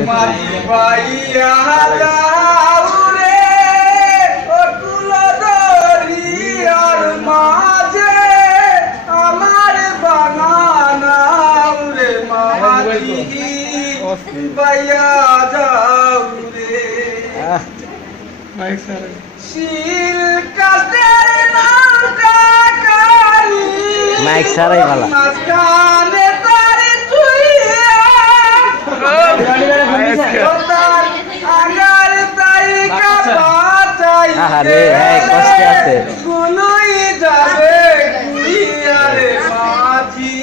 মাঝি ভাইয়া যাও রে অকুল দরিয়ার মাঝে আমার বাগানাও রে মাঝি ভাইয়া যাও রে শিল কাদের নৌকা কালি মাইক সারাই ভালো মাঝখানে তারি চুইয়া আগার তারিকা আরে হ্যাঁ কষ্টে আছে গুলোই যাবে কুড়িয়া রে মাঝি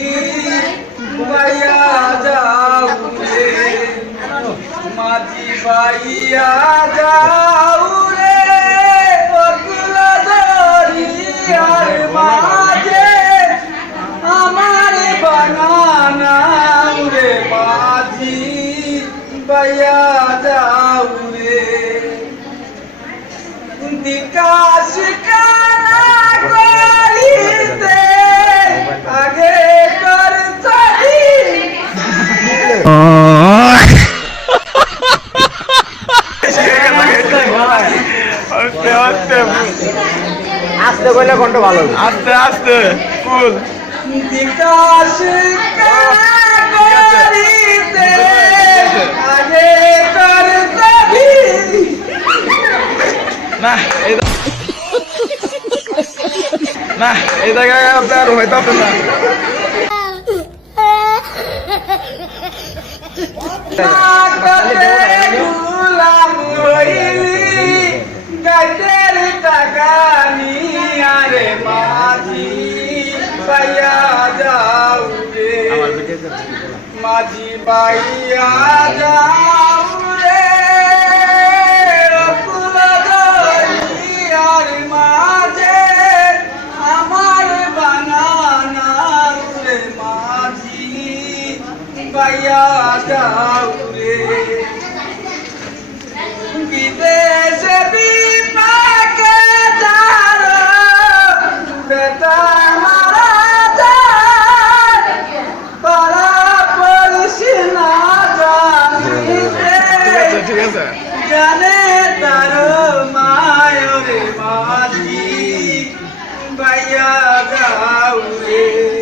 ভাইয়া যাও রে মাঝি ভাইয়া যাও রে অকুল দরিয়ার মাঝে আমার বাগানাও রে মাঝি ভাইয়া যাও রে বিকাশ কানা করিতে আগে কর চাই আস্তে কইলে কণ্ঠ ভালো আস্তে আস্তে কুল বিকাশ করিতে আগে কর চাই না না এই জায়গায় আপনার হয়তো না গুলাম হইলি গাইতের টাকা নিয়া রে মাঝি ভাইয়া যাও রে মাঝি ভাইয়া যাও রে অকুল দরিয়ার মাঝে আমার বাগানাও রে মাঝি ভাইয়া যাও রে বিদেশে বিপাকে যারো বেটা মারা যায় পাড়া পড়শি না জানিতে ঠিক আছে জানে তার মায়রে মাঝি ভাইয়া যাও রে